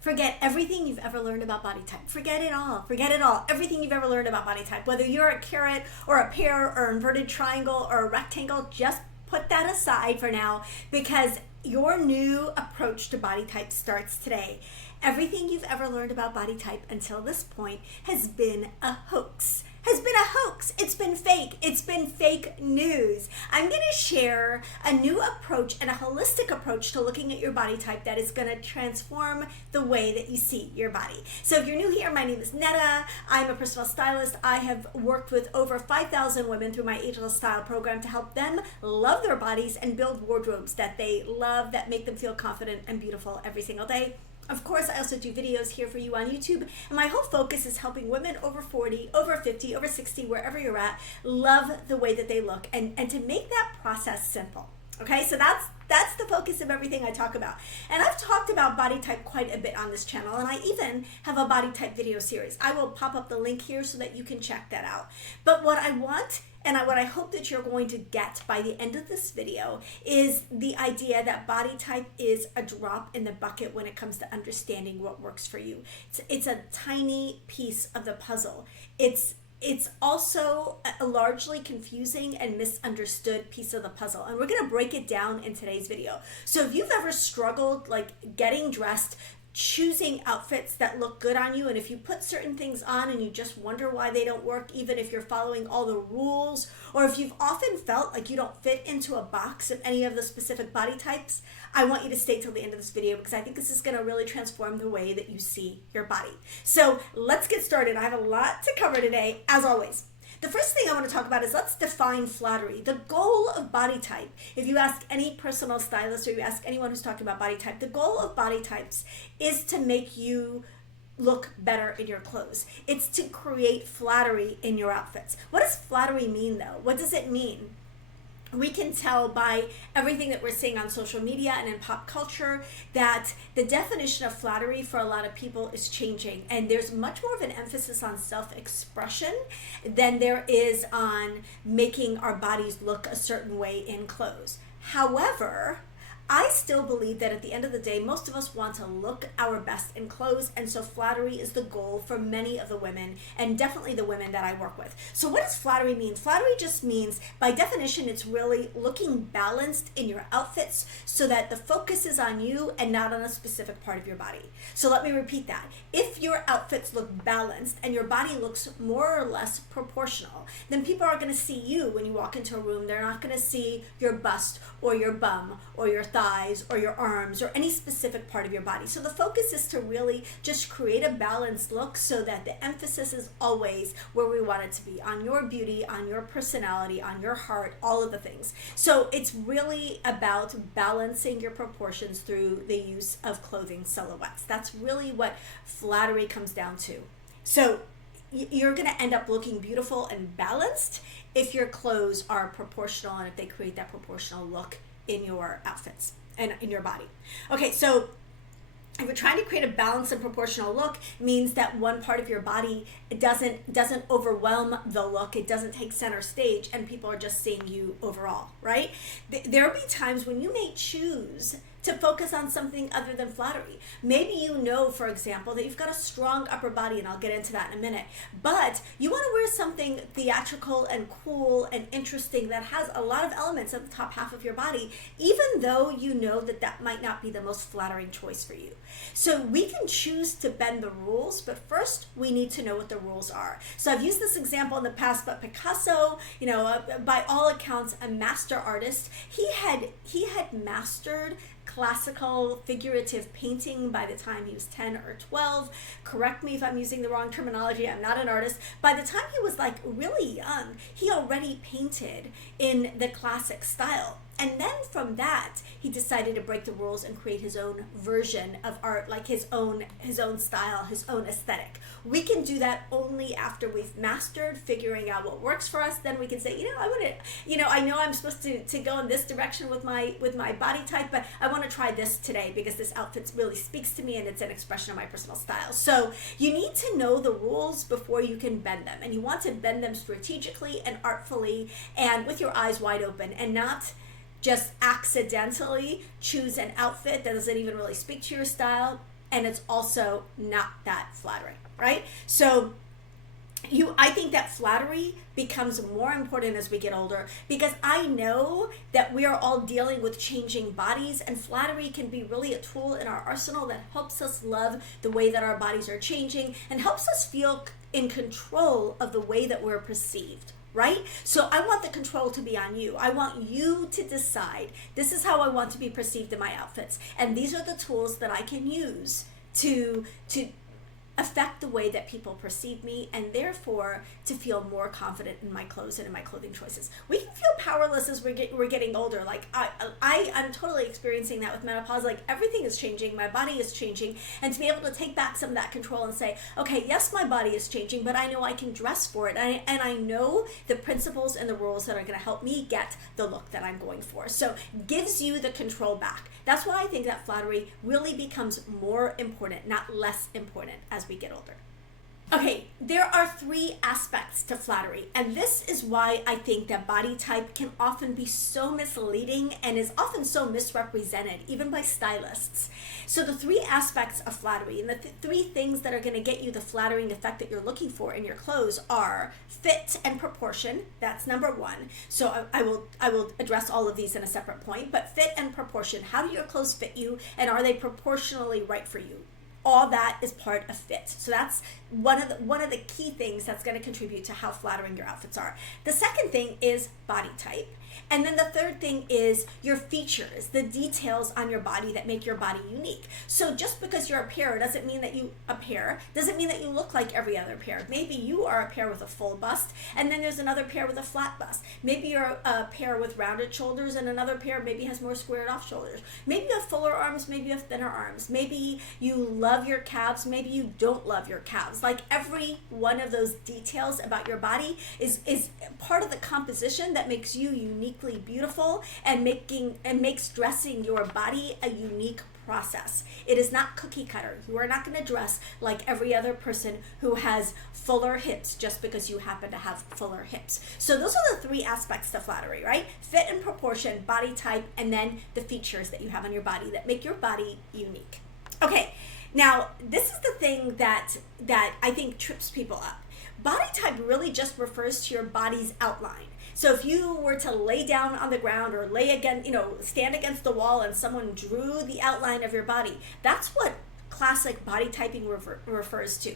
Forget everything you've ever learned about body type. Forget it all. Forget it all. Everything you've ever learned about body type. Whether you're a carrot or a pear or inverted triangle or a rectangle, just put that aside for now, because your new approach to body type starts today. Everything you've ever learned about body type until this point has been a hoax. It's been fake. It's been fake news. I'm going to share a new approach and a holistic approach to looking at your body type that is going to transform the way that you see your body. So if you're new here, my name is Netta. I'm a personal stylist. I have worked with over 5,000 women through my Ageless Style program to help them love their bodies and build wardrobes that they love, that make them feel confident and beautiful every single day. Of course, I also do videos here for you on YouTube, and my whole focus is helping women over 40, over 50, over 60, wherever you're at, love the way that they look and to make that process simple. Okay, so that's the focus of everything I talk about. And I've talked about body type quite a bit on this channel, and I even have a body type video series. I will pop up the link here so that you can check that out. But what I want and what I hope that you're going to get by the end of this video is the idea that body type is a drop in the bucket when it comes to understanding what works for you. It's a tiny piece of the puzzle. It's also a largely confusing and misunderstood piece of the puzzle. And we're going to break it down in today's video. So if you've ever struggled like getting dressed, choosing outfits that look good on you, and if you put certain things on and you just wonder why they don't work, even if you're following all the rules, or if you've often felt like you don't fit into a box of any of the specific body types, I want you to stay till the end of this video, because I think this is going to really transform the way that you see your body. So let's get started. I have a lot to cover today, as always. The first thing I want to talk about is let's define flattery. The goal of body type, if you ask any personal stylist or you ask anyone who's talking about body type, the goal of body types is to make you look better in your clothes. It's to create flattery in your outfits. What does flattery mean though? What does it mean? We can tell by everything that we're seeing on social media and in pop culture that the definition of flattery for a lot of people is changing, and there's much more of an emphasis on self-expression than there is on making our bodies look a certain way in clothes. However, I still believe that at the end of the day, most of us want to look our best in clothes, and so flattery is the goal for many of the women, and definitely the women that I work with. So what does flattery mean? Flattery just means, by definition, it's really looking balanced in your outfits so that the focus is on you and not on a specific part of your body. So let me repeat that. If your outfits look balanced and your body looks more or less proportional, then people are going to see you when you walk into a room. They're not going to see your bust or your bum or your thighs or your arms or any specific part of your body. So the focus is to really just create a balanced look so that the emphasis is always where we want it to be, on your beauty, on your personality, on your heart, all of the things. So it's really about balancing your proportions through the use of clothing silhouettes. That's really what flattery comes down to. So you're going to end up looking beautiful and balanced if your clothes are proportional and if they create that proportional look in your outfits and in your body. Okay, so if you're trying to create a balanced and proportional look, means that one part of your body doesn't overwhelm the look, it doesn't take center stage, and people are just seeing you overall, right? There will be times when you may choose to focus on something other than flattery. Maybe you know, for example, that you've got a strong upper body, and I'll get into that in a minute, but you want to wear something theatrical and cool and interesting that has a lot of elements at the top half of your body, even though you know that that might not be the most flattering choice for you. So we can choose to bend the rules, but first we need to know what the rules are. So I've used this example in the past, but Picasso, by all accounts, a master artist, he had mastered classical figurative painting by the time he was 10 or 12. Correct me if I'm using the wrong terminology, I'm not an artist. By the time he was like really young, he already painted in the classic style. And then from that, he decided to break the rules and create his own version of art, like his own style, his own aesthetic. We can do that only after we've mastered figuring out what works for us. Then we can say, I know I'm supposed to go in this direction with my body type, but I want to try this today because this outfit really speaks to me and it's an expression of my personal style. So you need to know the rules before you can bend them, and you want to bend them strategically and artfully and with your eyes wide open, and not just accidentally choose an outfit that doesn't even really speak to your style and it's also not that flattering, right? So I think that flattery becomes more important as we get older, because I know that we are all dealing with changing bodies, and flattery can be really a tool in our arsenal that helps us love the way that our bodies are changing and helps us feel in control of the way that we're perceived. Right? So I want the control to be on you. I want you to decide, this is how I want to be perceived in my outfits. And these are the tools that I can use to affect the way that people perceive me, and therefore to feel more confident in my clothes and in my clothing choices. We can feel powerless as we're getting older. Like I'm totally experiencing that with menopause. Like everything is changing, my body is changing, and to be able to take back some of that control and say, okay, yes, my body is changing, but I know I can dress for it, and I know the principles and the rules that are going to help me get the look that I'm going for. So gives you the control back. That's why I think that flattery really becomes more important, not less important, as we get older. Okay, there are 3 aspects to flattery, and this is why I think that body type can often be so misleading and is often so misrepresented, even by stylists. So the 3 aspects of flattery, and the 3 things that are going to get you the flattering effect that you're looking for in your clothes are fit and proportion. That's number 1. So I will address all of these in a separate point, but fit and proportion. How do your clothes fit you, and are they proportionally right for you? All that is part of fit. So that's one of the key things that's going to contribute to how flattering your outfits are. The second thing is body type. And then the third thing is your features, the details on your body that make your body unique. So just because you're a pear doesn't mean that you look like every other pear. Maybe you are a pear with a full bust, and then there's another pear with a flat bust. Maybe you're a pear with rounded shoulders, and another pear maybe has more squared off shoulders. Maybe you have fuller arms, maybe you have thinner arms. Maybe you love your calves, maybe you don't love your calves. Like every one of those details about your body is part of the composition that makes you uniquely beautiful and makes dressing your body a unique process. It is not cookie cutter. You are not going to dress like every other person who has fuller hips just because you happen to have fuller hips. So those are the 3 aspects to flattery, right? Fit and proportion, body type, and then the features that you have on your body that make your body unique. Okay, now this is the thing that I think trips people up. Body type really just refers to your body's outline. So if you were to lay down on the ground or stand against the wall and someone drew the outline of your body, that's what classic body typing refers to.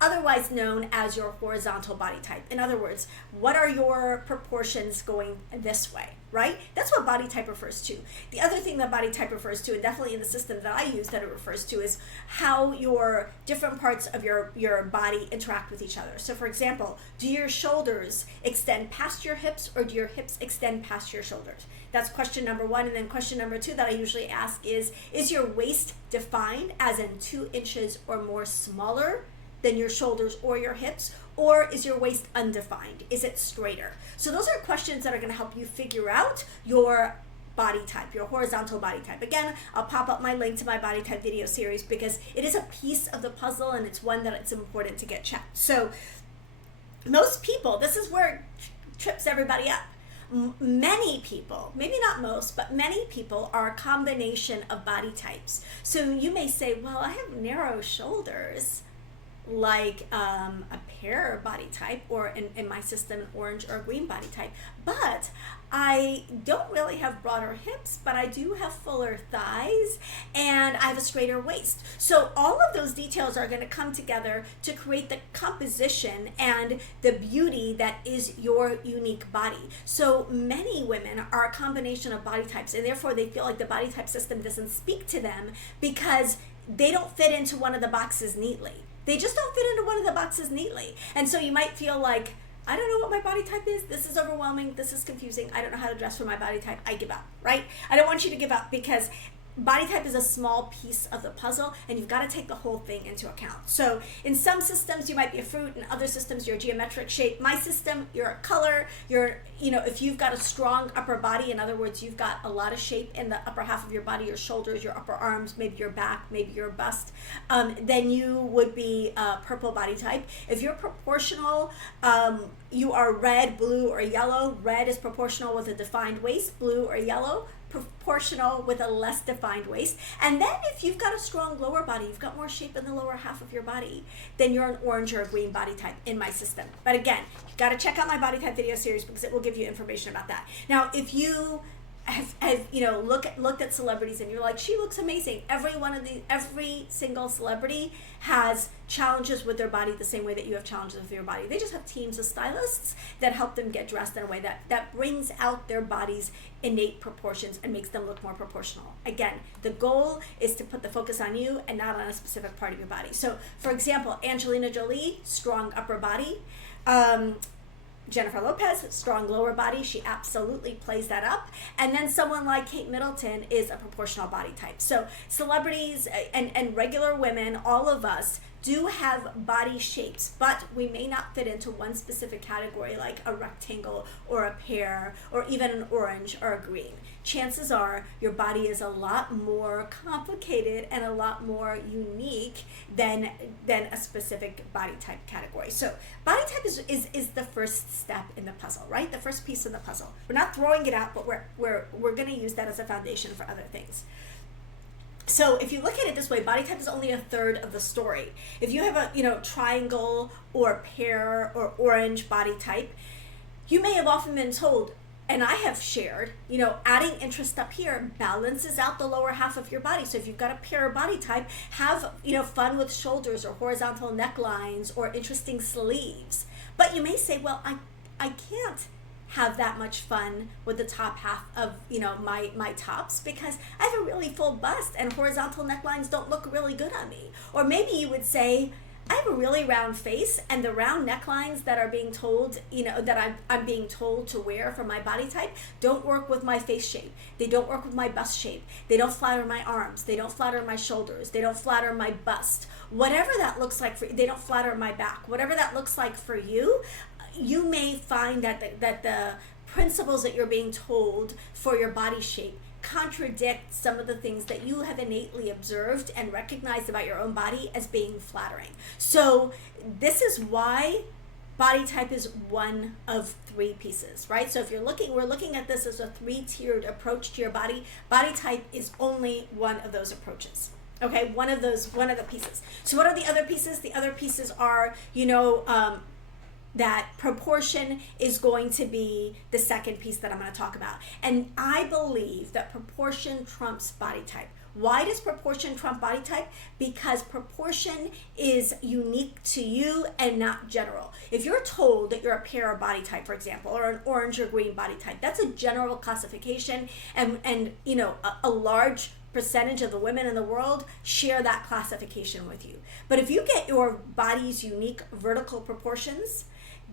Otherwise known as your horizontal body type. In other words, what are your proportions going this way, right? That's what body type refers to. The other thing that body type refers to, and definitely in the system that I use that it refers to, is how your different parts of your body interact with each other. So for example, do your shoulders extend past your hips, or do your hips extend past your shoulders? That's question number 1. And then question number 2 that I usually ask is your waist defined, as in 2 inches or more smaller than your shoulders or your hips, or is your waist undefined? Is it straighter? So those are questions that are going to help you figure out your body type, your horizontal body type. Again, I'll pop up my link to my body type video series because it is a piece of the puzzle, and it's one that it's important to get checked. So most people, this is where it trips everybody up. Many people, maybe not most, but many people are a combination of body types. So you may say, well, I have narrow shoulders, like a pear body type, or in my system, an orange or green body type. But I don't really have broader hips, but I do have fuller thighs, and I have a straighter waist. So all of those details are going to come together to create the composition and the beauty that is your unique body. So many women are a combination of body types, and therefore they feel like the body type system doesn't speak to them because they don't fit into one of the boxes neatly. They just don't fit into one of the boxes neatly. And so you might feel like, I don't know what my body type is. This is overwhelming. This is confusing. I don't know how to dress for my body type. I give up, right? I don't want you to give up, because body type is a small piece of the puzzle, and you've got to take the whole thing into account. So in some systems, you might be a fruit. In other systems, you're a geometric shape. My system, you're a color. If you've got a strong upper body, in other words, you've got a lot of shape in the upper half of your body, your shoulders, your upper arms, maybe your back, maybe your bust, then you would be a purple body type. If you're proportional, you are red, blue, or yellow. Red is proportional with a defined waist. Blue or yellow, proportional with a less defined waist. And then if you've got a strong lower body, you've got more shape in the lower half of your body, then you're an orange or a green body type in my system. But again, you've got to check out my body type video series because it will give you information about that. Now, if you have looked at celebrities and you're like, she looks amazing. Every single celebrity has challenges with their body the same way that you have challenges with your body. They just have teams of stylists that help them get dressed in a way that brings out their body's innate proportions and makes them look more proportional. Again, the goal is to put the focus on you and not on a specific part of your body. So, for example, Angelina Jolie, strong upper body. Jennifer Lopez, strong lower body. She absolutely plays that up. And then someone like Kate Middleton is a proportional body type. So celebrities and regular women, all of us, do have body shapes, but we may not fit into one specific category like a rectangle or a pear or even an orange or a green. Chances are your body is a lot more complicated and a lot more unique than a specific body type category. So body type is the first step in the puzzle, right? The first piece of the puzzle. We're not throwing it out, but we're going to use that as a foundation for other things. So if you look at it this way, body type is only a third of the story. If you have a triangle or pear or orange body type, you may have often been told, and I have shared, adding interest up here balances out the lower half of your body. So if you've got a pear body type, have fun with shoulders or horizontal necklines or interesting sleeves. But you may say, well, I can't have that much fun with the top half of my tops because I have a really full bust and horizontal necklines don't look really good on me. Or maybe you would say, I have a really round face and the round necklines that are being told, that I'm being told to wear for my body type don't work with my face shape. They don't work with my bust shape. They don't flatter my arms. They don't flatter my shoulders. They don't flatter my bust. Whatever that looks like they don't flatter my back. Whatever that looks like for you, you may find that the principles that you're being told for your body shape contradict some of the things that you have innately observed and recognized about your own body as being flattering. So this is why body type is one of three pieces, right? So if we're looking at this as a three-tiered approach to your body. Body type is only one of those approaches. Okay, one of the pieces. So what are the other pieces? The other pieces are, that proportion is going to be the second piece that I'm going to talk about. And I believe that proportion trumps body type. Why does proportion trump body type? Because proportion is unique to you and not general. If you're told that you're a pear body type, for example, or an orange or green body type, that's a general classification, and a large percentage of the women in the world share that classification with you. But if you get your body's unique vertical proportions,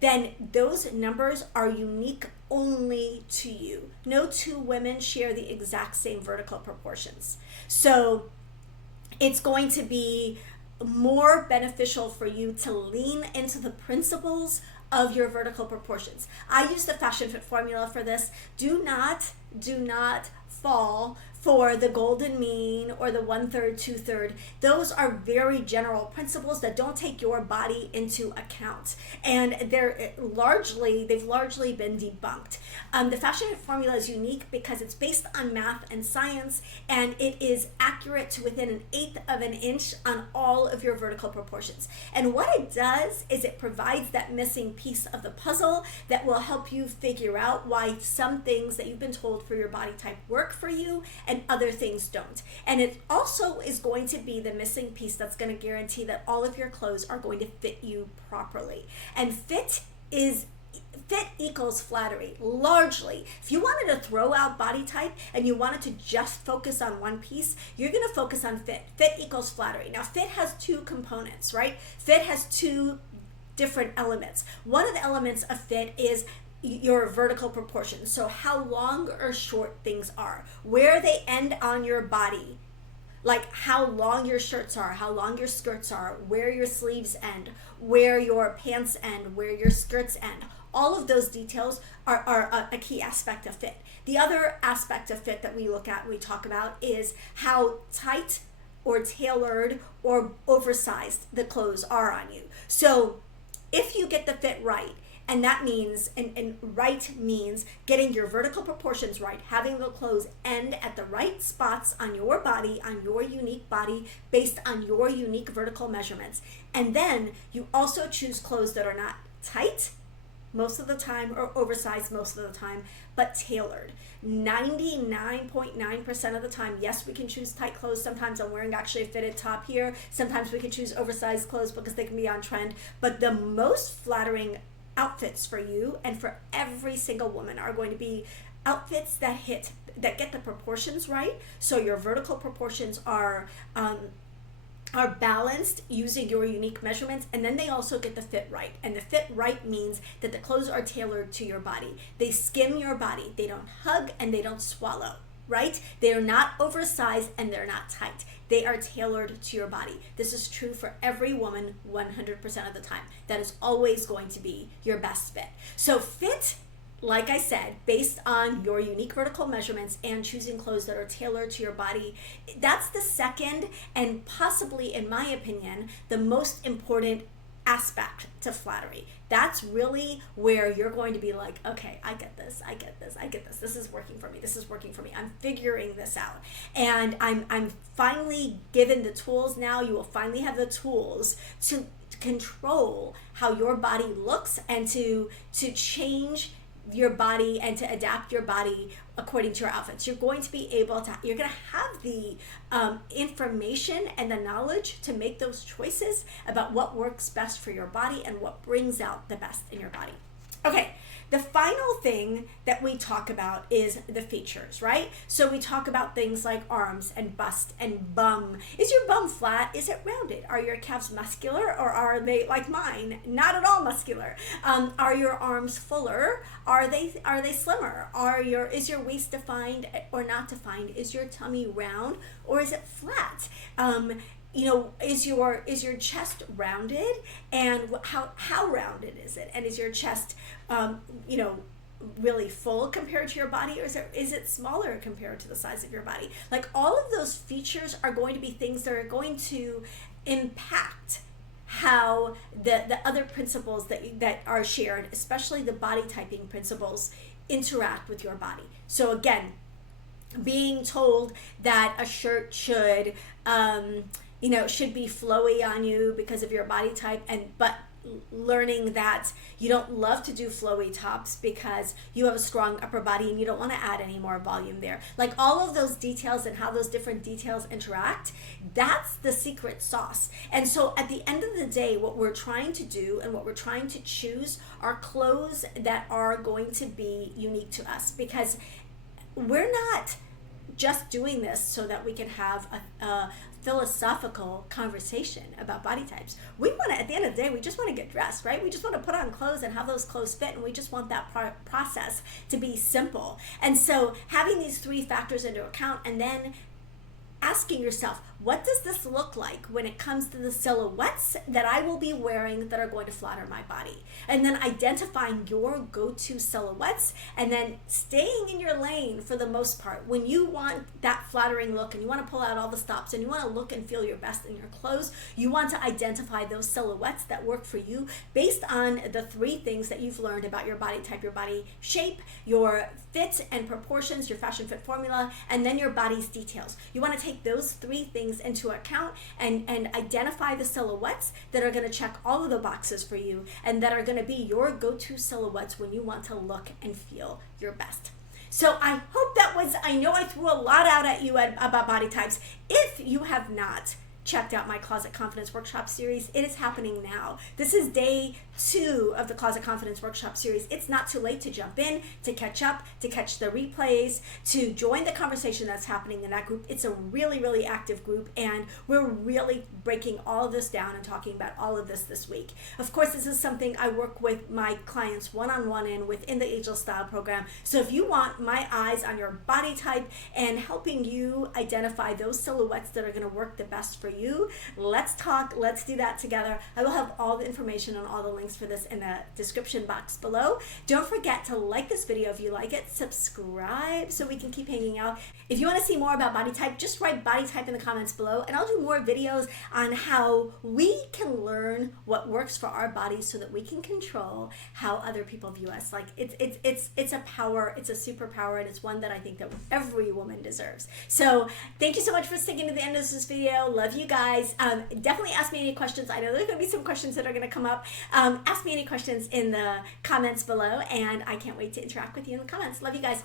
then those numbers are unique only to you. No two women share the exact same vertical proportions. So it's going to be more beneficial for you to lean into the principles of your vertical proportions. I use the Fashion Fit formula for this. Do not fall for the golden mean or the 1/3, 2/3. Those are very general principles that don't take your body into account, and they've largely been debunked. The Fashion Fit formula is unique because it's based on math and science, and it is accurate to within 1/8 of an inch on all of your vertical proportions. And what it does is it provides that missing piece of the puzzle that will help you figure out why some things that you've been told for your body type work for you and other things don't. And it also is going to be the missing piece that's going to guarantee that all of your clothes are going to fit you properly. And fit equals flattery, largely. If you wanted to throw out body type and you wanted to just focus on one piece, you're going to focus on fit. Fit equals flattery. Now, fit has two components, right? Fit has two different elements. One of the elements of fit is your vertical proportions. So how long or short things are, where they end on your body, like how long your shirts are, how long your skirts are, where your sleeves end, where your pants end, where your skirts end. All of those details are a key aspect of fit. The other aspect of fit that we look at, we talk about, is how tight or tailored or oversized the clothes are on you. So if you get the fit right, And that means, and right means getting your vertical proportions right, having the clothes end at the right spots on your body, on your unique body, based on your unique vertical measurements. And then you also choose clothes that are not tight most of the time or oversized most of the time, but tailored. 99.9% of the time, yes, we can choose tight clothes. Sometimes I'm wearing actually a fitted top here. Sometimes we can choose oversized clothes because they can be on trend. But the most flattering outfits for you and for every single woman are going to be outfits that get the proportions right. So your vertical proportions are balanced using your unique measurements, and then they also get the fit right. And the fit right means that the clothes are tailored to your body. They skim your body. They don't hug and they don't swallow, right? They are not oversized and they're not tight. They are tailored to your body. This is true for every woman 100% of the time. That is always going to be your best fit. So fit, like I said, based on your unique vertical measurements and choosing clothes that are tailored to your body, that's the second and possibly, in my opinion, the most important aspect to flattery. That's really where you're going to be like, okay, I get this. This is working for me. I'm figuring this out. And I'm finally given the tools now. You will finally have the tools to control how your body looks and to change your body and to adapt your body according to your outfits. You're going to be able to, you're going to have the information and the knowledge to make those choices about what works best for your body and what brings out the best in your body. Okay, the final thing that we talk about is the features, right? So we talk about things like arms and bust and bum. Is your bum flat? Is it rounded? Are your calves muscular or are they like mine, not at all muscular? Are your arms fuller? Are they slimmer? Is your waist defined or not defined? Is your tummy round or is it flat? Is your chest rounded, and how rounded is it? And is your chest, really full compared to your body, or is it smaller compared to the size of your body? Like, all of those features are going to be things that are going to impact how the other principles that are shared, especially the body typing principles, interact with your body. So again, being told that a shirt should be flowy on you because of your body type, but learning that you don't love to do flowy tops because you have a strong upper body and you don't want to add any more volume there. Like, all of those details and how those different details interact, that's the secret sauce. And so at the end of the day, what we're trying to do and what we're trying to choose are clothes that are going to be unique to us, because we're not just doing this so that we can have a philosophical conversation about body types. We want to, at the end of the day, we just want to get dressed, right? We just want to put on clothes and have those clothes fit, and we just want that process to be simple. And so having these three factors into account, and then asking yourself, what does this look like when it comes to the silhouettes that I will be wearing that are going to flatter my body? And then identifying your go-to silhouettes, and then staying in your lane for the most part. When you want that flattering look and you want to pull out all the stops and you want to look and feel your best in your clothes, you want to identify those silhouettes that work for you based on the three things that you've learned about your body type, your body shape, your fit and proportions, your fashion fit formula, and then your body's details. You want to take those three things into account and identify the silhouettes that are going to check all of the boxes for you and that are going to be your go-to silhouettes when you want to look and feel your best. So I hope I know I threw a lot out at you about body types. If you have not checked out my Closet Confidence Workshop series, it is happening now. This is day 2 of the Closet Confidence Workshop series. It's not too late to jump in, to catch up, to catch the replays, to join the conversation that's happening in that group. It's a really, really active group, and we're really breaking all of this down and talking about all of this week. Of course, this is something I work with my clients one-on-one within the Ageless Style program. So if you want my eyes on your body type and helping you identify those silhouettes that are going to work the best for you. Let's talk. Let's do that together. I will have all the information and all the links for this in the description box below. Don't forget to like this video if you like it. Subscribe so we can keep hanging out. If you want to see more about body type, just write body type in the comments below, and I'll do more videos on how we can learn what works for our bodies so that we can control how other people view us. Like it's a power, it's a superpower, and it's one that I think that every woman deserves. So thank you so much for sticking to the end of this video. Love you guys. Definitely ask me any questions. I know there's going to be some questions that are going to come up. Ask me any questions in the comments below, and I can't wait to interact with you in the comments. Love you guys.